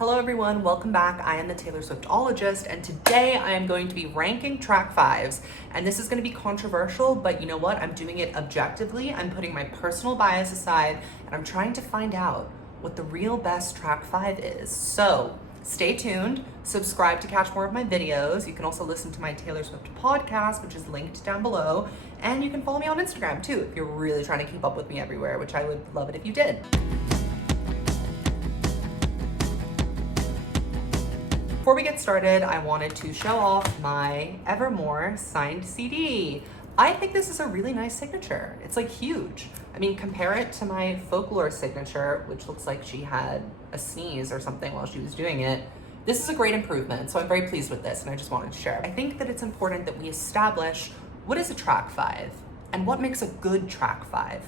Hello everyone, welcome back. I am the Taylor Swiftologist, and today I am going to be ranking track fives. And this is going to be controversial, but you know what? I'm doing it objectively. I'm putting my personal bias aside, and I'm trying to find out what the real best track five is. So stay tuned, subscribe to catch more of my videos. You can also listen to my Taylor Swift podcast, which is linked down below. And you can follow me on Instagram too, if you're really trying to keep up with me everywhere, which I would love it if you did. Before we get started, I wanted to show off my Evermore signed CD. I think this is a really nice signature. It's like huge. I mean, compare it to my Folklore signature, which looks like she had a sneeze or something while she was doing it. This is a great improvement, so I'm very pleased with this, and I just wanted to share. I think that it's important that we establish what is a track five and what makes a good track five.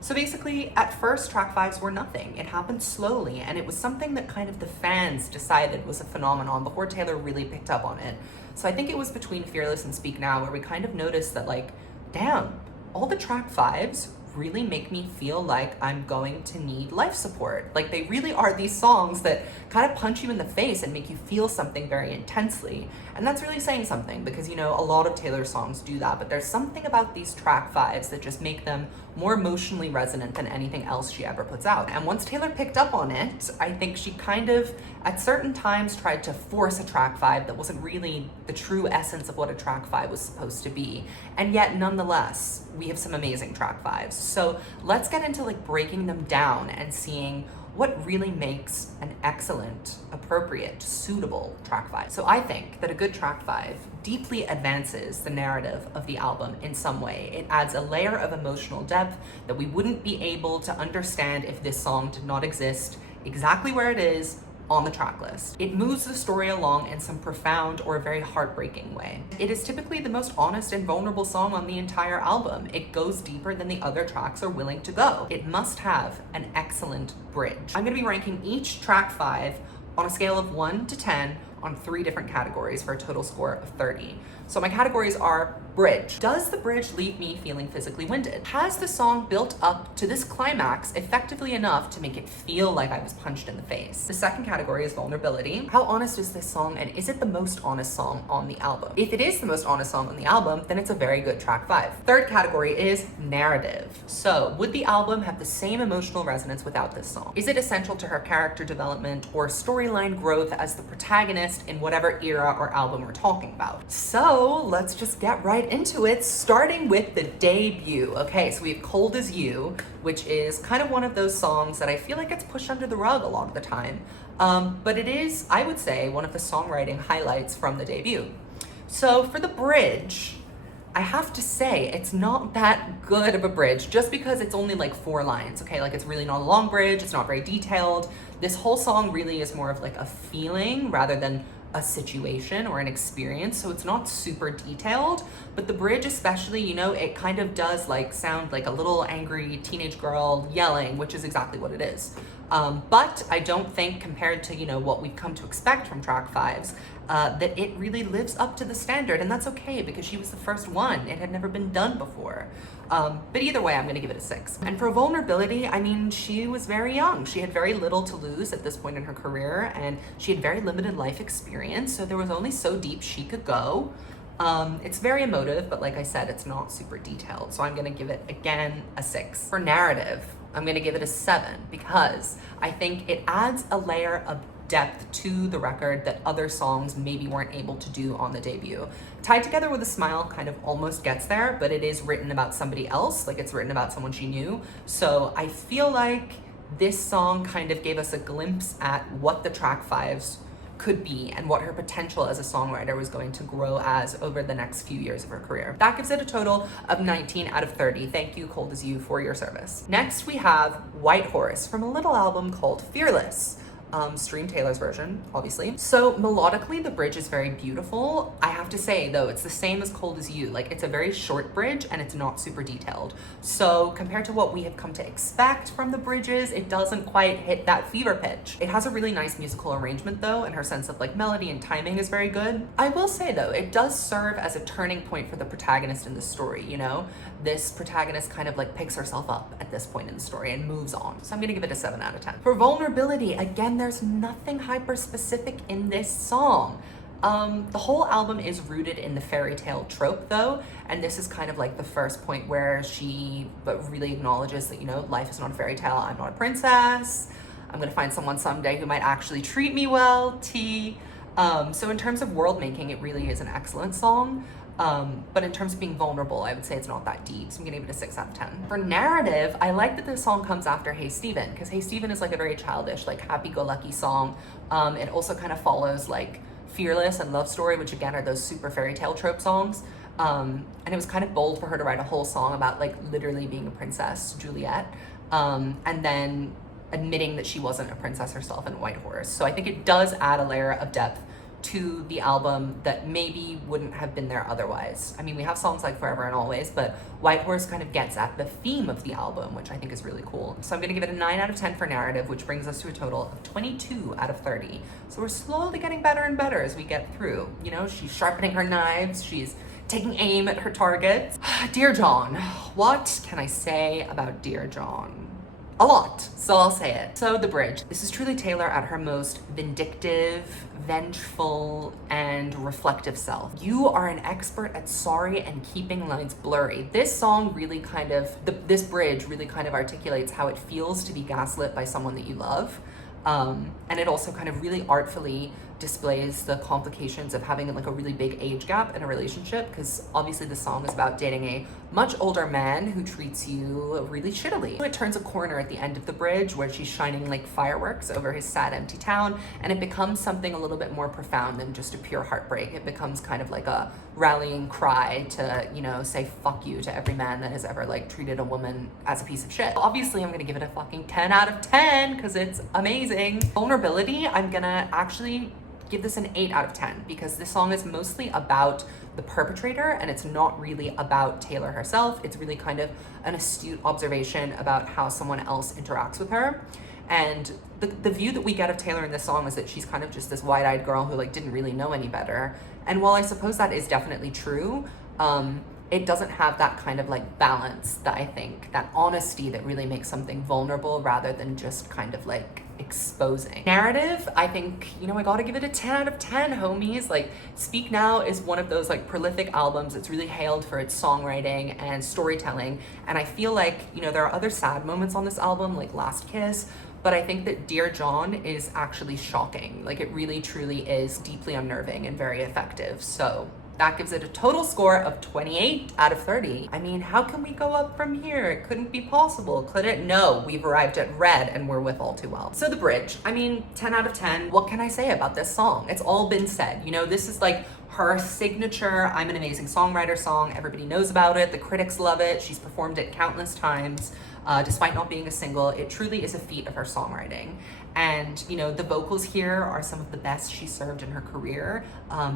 So basically, at first, track fives were nothing. It happened slowly, and it was something that kind of the fans decided was a phenomenon before Taylor really picked up on it. So I think it was between Fearless and Speak Now where we kind of noticed that, like, damn, all the track fives really make me feel like I'm going to need life support. Like, they really are these songs that kind of punch you in the face and make you feel something very intensely. And that's really saying something because, you know, a lot of Taylor songs do that, but there's something about these track fives that just make them more emotionally resonant than anything else she ever puts out. And once Taylor picked up on it, I think she kind of, at certain times, tried to force a track five that wasn't really the true essence of what a track five was supposed to be. And yet, nonetheless, we have some amazing track fives. So let's get into like breaking them down and seeing what really makes an excellent, appropriate, suitable track five. So I think that a good track five deeply advances the narrative of the album in some way. It adds a layer of emotional depth that we wouldn't be able to understand if this song did not exist exactly where it is on the track list. It moves the story along in some profound or very heartbreaking way. It is typically the most honest and vulnerable song on the entire album. It goes deeper than the other tracks are willing to go. It must have an excellent bridge. I'm gonna be ranking each track five on a scale of 1 to 10 on 3 different categories for a total score of 30. So my categories are bridge. Does the bridge leave me feeling physically winded? Has the song built up to this climax effectively enough to make it feel like I was punched in the face? The second category is vulnerability. How honest is this song, and is it the most honest song on the album? If it is the most honest song on the album, then it's a very good track five. Third category is narrative. So would the album have the same emotional resonance without this song? Is it essential to her character development or storyline growth as the protagonist in whatever era or album we're talking about? So let's just get right into it, starting with the debut. Okay, so we have Cold As You, which is kind of one of those songs that I feel like gets pushed under the rug a lot of the time. But it is, I would say, one of the songwriting highlights from the debut. So for the bridge, I have to say it's not that good of a bridge just because it's only like 4 lines, okay? Like it's really not a long bridge, it's not very detailed. This whole song really is more of like a feeling rather than a situation or an experience, so it's not super detailed, but the bridge especially, you know, it kind of does like sound like a little angry teenage girl yelling, which is exactly what it is. But I don't think compared to, you know, what we've come to expect from track fives, that it really lives up to the standard, and that's okay because she was the first one. It had never been done before. But either way, I'm gonna give it a 6. And for vulnerability, I mean, she was very young. She had very little to lose at this point in her career, and she had very limited life experience, so there was only so deep she could go. It's very emotive, but like I said, it's not super detailed, so I'm gonna give it, again, a 6. For narrative, I'm gonna give it a 7 because I think it adds a layer of depth to the record that other songs maybe weren't able to do on the debut. Tied Together with a Smile kind of almost gets there, but it is written about somebody else, like it's written about someone she knew. So I feel like this song kind of gave us a glimpse at what the track fives could be and what her potential as a songwriter was going to grow as over the next few years of her career. That gives it a total of 19 out of 30. Thank you, Cold As You, for your service. Next, we have White Horse from a little album called Fearless. Stream Taylor's version, obviously. So melodically, the bridge is very beautiful. I have to say though, it's the same as Cold As You. Like it's a very short bridge and it's not super detailed. So compared to what we have come to expect from the bridges, it doesn't quite hit that fever pitch. It has a really nice musical arrangement though, and her sense of like melody and timing is very good. I will say though, it does serve as a turning point for the protagonist in the story, you know? This protagonist kind of like picks herself up at this point in the story and moves on. So I'm gonna give it a 7 out of 10. For vulnerability, again, there's nothing hyper specific in this song. The whole album is rooted in the fairy tale trope though, and this is kind of like the first point where she really acknowledges that, you know, life is not a fairy tale. I'm not a princess. I'm gonna find someone someday who might actually treat me well, so in terms of world making, it really is an excellent song. But in terms of being vulnerable, I would say it's not that deep, so I'm gonna give it a 6 out of 10. For narrative, I like that this song comes after Hey Stephen, because Hey Stephen is like a very childish, like happy-go-lucky song. It also kind of follows like Fearless and Love Story, which again are those super fairy tale trope songs. And it was kind of bold for her to write a whole song about like literally being a princess, Juliet, and then admitting that she wasn't a princess herself in White Horse. So I think it does add a layer of depth to the album that maybe wouldn't have been there otherwise. I mean, we have songs like Forever and Always, but White Horse kind of gets at the theme of the album, which I think is really cool. So I'm gonna give it a 9 out of 10 for narrative, which brings us to a total of 22 out of 30. So we're slowly getting better and better as we get through. You know, she's sharpening her knives, she's taking aim at her targets. Dear John, what can I say about Dear John? A lot, so I'll say it. So the bridge. This is truly Taylor at her most vindictive, vengeful, and reflective self. You are an expert at sorry and keeping lines blurry. This song really kind of, this bridge really kind of articulates how it feels to be gaslit by someone that you love. And it also kind of really artfully displays the complications of having like a really big age gap in a relationship, because obviously the song is about dating a much older man who treats you really shittily. It turns a corner at the end of the bridge where she's shining like fireworks over his sad, empty town, and it becomes something a little bit more profound than just a pure heartbreak. It becomes kind of like a rallying cry to, you know, say fuck you to every man that has ever like treated a woman as a piece of shit. Obviously, I'm gonna give it a fucking 10 out of 10 because it's amazing. Vulnerability, I'm gonna actually give this an 8 out of 10 because this song is mostly about the perpetrator and it's not really about Taylor herself. It's really kind of an astute observation about how someone else interacts with her. And the view that we get of Taylor in this song is that she's kind of just this wide-eyed girl who like didn't really know any better. And while I suppose that is definitely true, it doesn't have that kind of like balance that I think, that honesty that really makes something vulnerable rather than just kind of like exposing. Narrative, I think, you know, I gotta give it a 10 out of 10, homies. Like, Speak Now is one of those like prolific albums. It's really hailed for its songwriting and storytelling. And I feel like, you know, there are other sad moments on this album, like Last Kiss, but I think that Dear John is actually shocking. Like, it really truly is deeply unnerving and very effective. So that gives it a total score of 28 out of 30. I mean, how can we go up from here? It couldn't be possible, could it? No, we've arrived at red and we're with All Too Well. So the bridge, I mean, 10 out of 10. What can I say about this song? It's all been said. You know, this is like her signature I'm an amazing songwriter song. Everybody knows about it. The critics love it. She's performed it countless times. Despite not being a single, it truly is a feat of her songwriting. And, you know, the vocals here are some of the best she served in her career.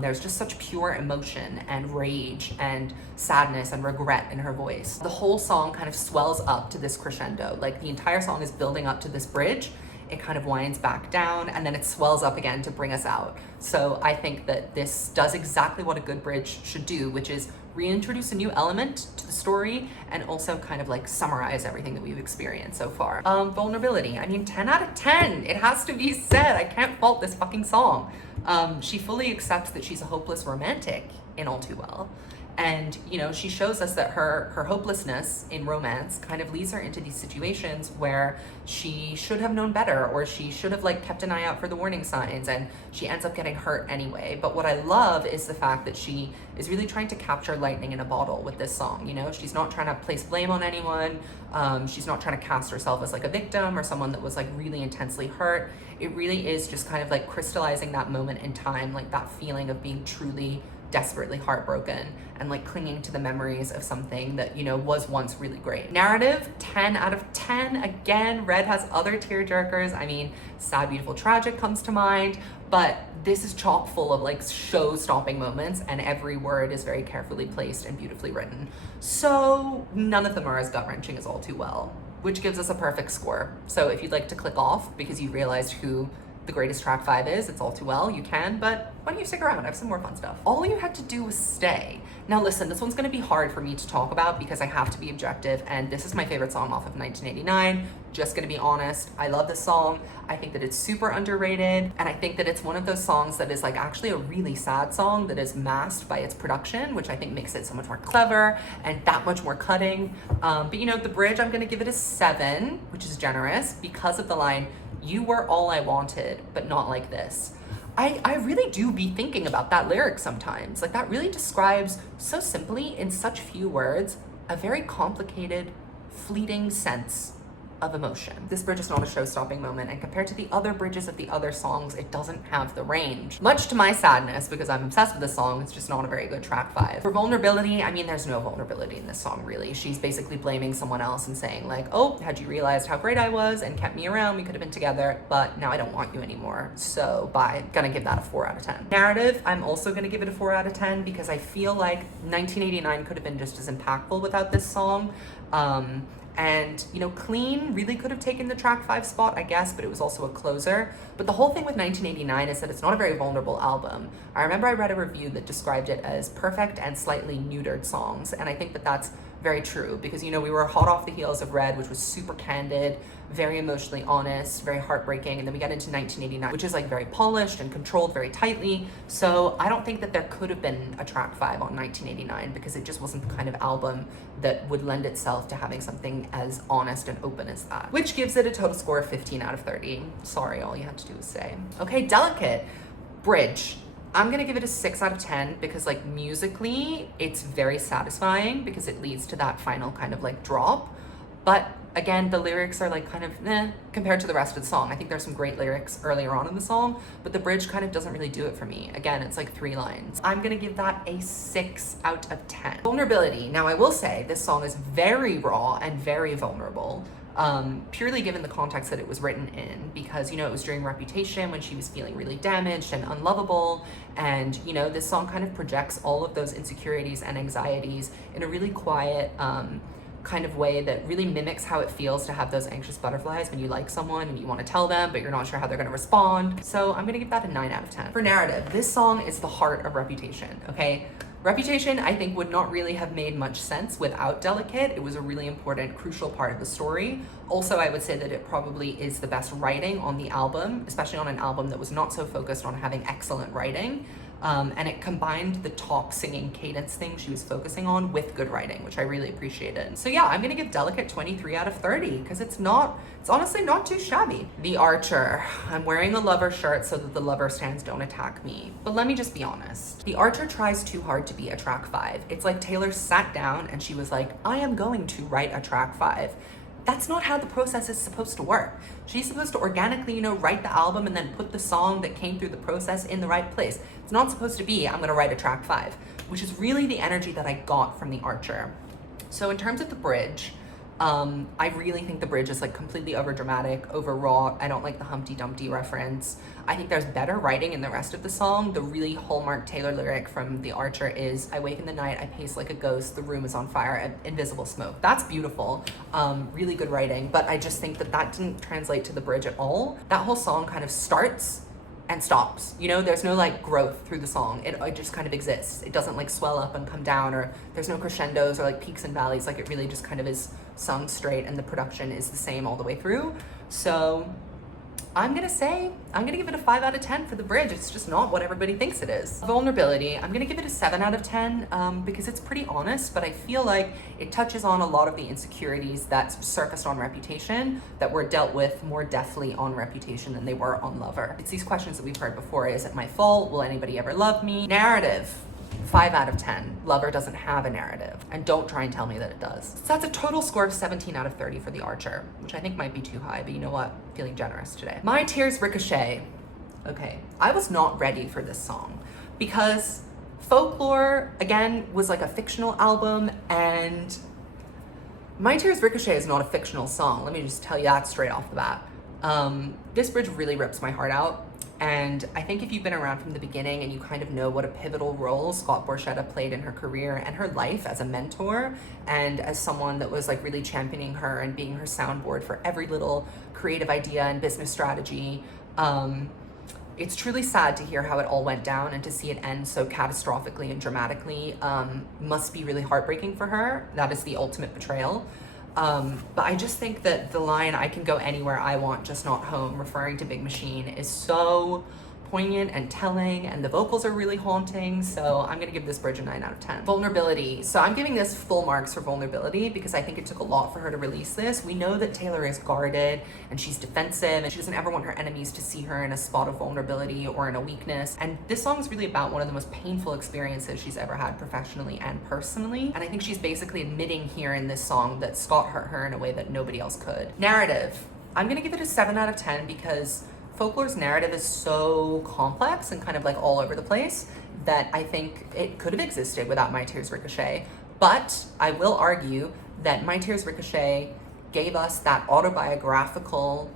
There's just such pure emotion and rage and sadness and regret in her voice. The whole song kind of swells up to this crescendo. Like, the entire song is building up to this bridge. It kind of winds back down and then it swells up again to bring us out. So I think that this does exactly what a good bridge should do, which is reintroduce a new element to the story and also kind of like summarize everything that we've experienced so far. Vulnerability, I mean, 10 out of 10. It has to be said. I can't fault this fucking song. She fully accepts that she's a hopeless romantic in All Too Well. And, you know, she shows us that her hopelessness in romance kind of leads her into these situations where she should have known better, or she should have like kept an eye out for the warning signs, and she ends up getting hurt anyway. But what I love is the fact that she is really trying to capture lightning in a bottle with this song. You know, she's not trying to place blame on anyone. She's not trying to cast herself as like a victim or someone that was like really intensely hurt. It really is just kind of like crystallizing that moment in time, like that feeling of being truly desperately heartbroken and like clinging to the memories of something that, you know, was once really great. Narrative, 10 out of 10. Again, Red has other tearjerkers. I mean, Sad, Beautiful, Tragic comes to mind, but this is chock full of like show-stopping moments, and every word is very carefully placed and beautifully written. So none of them are as gut-wrenching as All Too Well, which gives us a perfect score. So if you'd like to click off because you realized who the greatest track 5 is. It's all too well, you can, but why don't you stick around? I have some more fun stuff. All you had to do was stay. Now listen, this one's gonna be hard for me to talk about because I have to be objective, and this is my favorite song off of 1989. Just gonna be honest, I love this song. I think that it's super underrated, and I think that it's one of those songs that is like actually a really sad song that is masked by its production, which I think makes it so much more clever and that much more cutting. But you know, the bridge, I'm gonna give it a 7, which is generous because of the line, "You were all I wanted, but not like this." I really do be thinking about that lyric sometimes. Like, that really describes so simply in such few words a very complicated, fleeting sense of emotion. This bridge is not a show-stopping moment, and compared to the other bridges of the other songs, it doesn't have the range. Much to my sadness, because I'm obsessed with this song, it's just not a very good track 5. For vulnerability, I mean, there's no vulnerability in this song, really. She's basically blaming someone else and saying like, oh, had you realized how great I was and kept me around, we could have been together, but now I don't want you anymore, so bye. Gonna give that a 4 out of 10. Narrative, I'm also gonna give it a 4 out of 10 because I feel like 1989 could have been just as impactful without this song. And, you know, Clean really could have taken the track 5 spot, I guess, but it was also a closer. But the whole thing with 1989 is that it's not a very vulnerable album. I remember I read a review that described it as perfect and slightly neutered songs, and I think that that's very true because, you know, we were hot off the heels of Red, which was super candid, very emotionally honest, very heartbreaking, and then we get into 1989, which is like very polished and controlled very tightly. So I don't think that there could have been a track 5 on 1989 because it just wasn't the kind of album that would lend itself to having something as honest and open as that, which gives it a total score of 15 out of 30. Sorry, all you had to do was say. Okay, Delicate. Bridge. I'm gonna give it a 6 out of 10 because like musically, it's very satisfying because it leads to that final kind of like drop. But again, the lyrics are like kind of compared to the rest of the song. I think there's some great lyrics earlier on in the song, but the bridge kind of doesn't really do it for me. Again, it's like 3 lines. I'm gonna give that a 6 out of 10. Vulnerability. Now I will say this song is very raw and very vulnerable. Purely given the context that it was written in, because, you know, it was during Reputation when she was feeling really damaged and unlovable, and, you know, this song kind of projects all of those insecurities and anxieties in a really quiet, kind of way that really mimics how it feels to have those anxious butterflies when you like someone and you want to tell them, but you're not sure how they're going to respond. So I'm going to give that a 9 out of 10. For narrative, this song is the heart of Reputation, okay? Reputation, I think, would not really have made much sense without Delicate. It was a really important, crucial part of the story. Also, I would say that it probably is the best writing on the album, especially on an album that was not so focused on having excellent writing. And it combined the talk singing cadence thing she was focusing on with good writing, which I really appreciated. So yeah, I'm gonna give Delicate 23 out of 30 because it's honestly not too shabby. The Archer. I'm wearing a Lover shirt so that the Lover stands don't attack me. But let me just be honest. The Archer tries too hard to be a track 5. It's like Taylor sat down and she was like, I am going to write a track 5. That's not how the process is supposed to work. She's supposed to organically, you know, write the album and then put the song that came through the process in the right place. It's not supposed to be, I'm gonna write a track 5, which is really the energy that I got from The Archer. So in terms of the bridge, I really think the bridge is like completely over dramatic, over raw. I don't like the Humpty Dumpty reference. I think there's better writing in the rest of the song. The really hallmark Taylor lyric from The Archer is, I wake in the night, I pace like a ghost, the room is on fire, invisible smoke. That's beautiful, really good writing, but I just think that that didn't translate to the bridge at all. That whole song kind of starts and stops. You know, there's no like growth through the song. It just kind of exists. It doesn't like swell up and come down, or there's no crescendos or like peaks and valleys. Like it really just kind of is sung straight, and the production is the same all the way through. So I'm gonna give it a 5 out of 10 for the bridge. It's just not what everybody thinks it is. Vulnerability, I'm gonna give it a 7 out of 10 because it's pretty honest, but I feel like it touches on a lot of the insecurities that surfaced on Reputation that were dealt with more deftly on Reputation than they were on Lover. It's these questions that we've heard before. Is it my fault? Will anybody ever love me? Narrative. 5 out of 10. Lover doesn't have a narrative, and don't try and tell me that it does. So that's a total score of 17 out of 30 for The Archer, which I think might be too high, but you know what? Feeling generous today. My Tears Ricochet. Okay, I was not ready for this song because Folklore, again, was like a fictional album, and My Tears Ricochet is not a fictional song. Let me just tell you that straight off the bat. This bridge really rips my heart out. And I think if you've been around from the beginning and you kind of know what a pivotal role Scott Borchetta played in her career and her life as a mentor and as someone that was like really championing her and being her soundboard for every little creative idea and business strategy, It's truly sad to hear how it all went down, and to see it end so catastrophically and dramatically must be really heartbreaking for her. That is the ultimate betrayal. But I just think that the line, "I can go anywhere I want, just not home," referring to Big Machine, is so poignant and telling, and the vocals are really haunting. So I'm gonna give this bridge a 9 out of 10. Vulnerability. So I'm giving this full marks for vulnerability because I think it took a lot for her to release this. We know that Taylor is guarded and she's defensive, and she doesn't ever want her enemies to see her in a spot of vulnerability or in a weakness. And this song is really about one of the most painful experiences she's ever had professionally and personally. And I think she's basically admitting here in this song that Scott hurt her in a way that nobody else could. Narrative. I'm gonna give it a 7 out of 10 because Folklore's narrative is so complex and kind of like all over the place that I think it could have existed without My Tears Ricochet. But I will argue that My Tears Ricochet gave us that autobiographical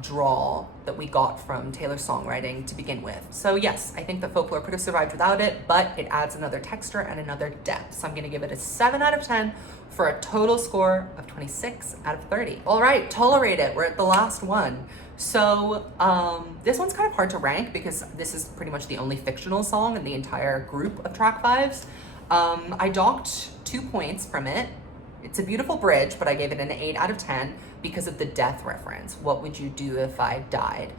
draw that we got from Taylor's songwriting to begin with. So yes, I think that Folklore could have survived without it, but it adds another texture and another depth. So I'm gonna give it a 7 out of 10 for a total score of 26 out of 30. All right, Tolerate It, we're at the last one. So this one's kind of hard to rank because this is pretty much the only fictional song in the entire group of track fives. I docked 2 points from it. It's a beautiful bridge, but I gave it an 8 out of 10 because of the death reference. What would you do if I died?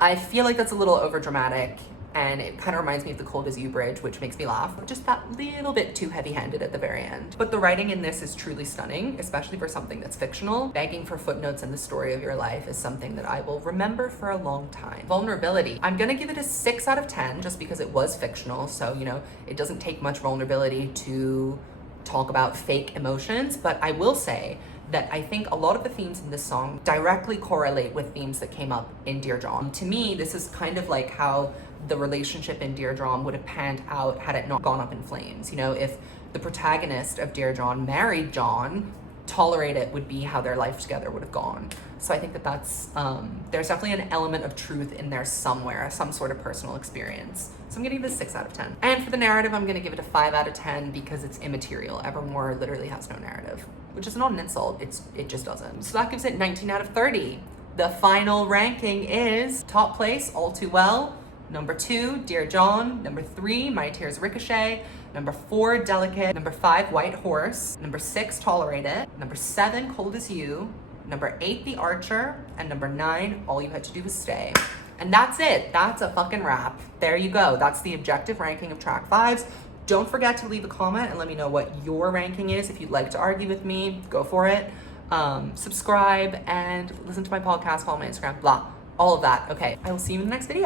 I feel like that's a little overdramatic, and it kind of reminds me of the Cold As You bridge, which makes me laugh. Just that little bit too heavy-handed at the very end. But the writing in this is truly stunning, especially for something that's fictional. Begging for footnotes in the story of your life is something that I will remember for a long time. Vulnerability. I'm gonna give it a 6 out of 10 just because it was fictional. So, you know, it doesn't take much vulnerability to talk about fake emotions, but I will say that I think a lot of the themes in this song directly correlate with themes that came up in Dear John. To me, this is kind of like how the relationship in Dear John would have panned out had it not gone up in flames. You know, if the protagonist of Dear John married John, Tolerate It would be how their life together would have gone. So I think that that's, there's definitely an element of truth in there somewhere, some sort of personal experience. So I'm gonna give it a 6 out of 10. And for the narrative, I'm gonna give it a 5 out of 10 because it's immaterial. Evermore literally has no narrative, which is not an insult, it just doesn't. So that gives it 19 out of 30. The final ranking is top place, All Too Well. Number 2, Dear John. Number 3, My Tears Ricochet. Number 4, Delicate. Number 5, White Horse. Number 6, Tolerate It. Number 7, Cold As You. Number 8, The Archer. And number 9, All You Had to Do Was Stay. And that's it. That's a fucking wrap. There you go. That's the objective ranking of track fives. Don't forget to leave a comment and let me know what your ranking is. If you'd like to argue with me, go for it. Subscribe and listen to my podcast, follow my Instagram, blah, all of that. Okay, I will see you in the next video.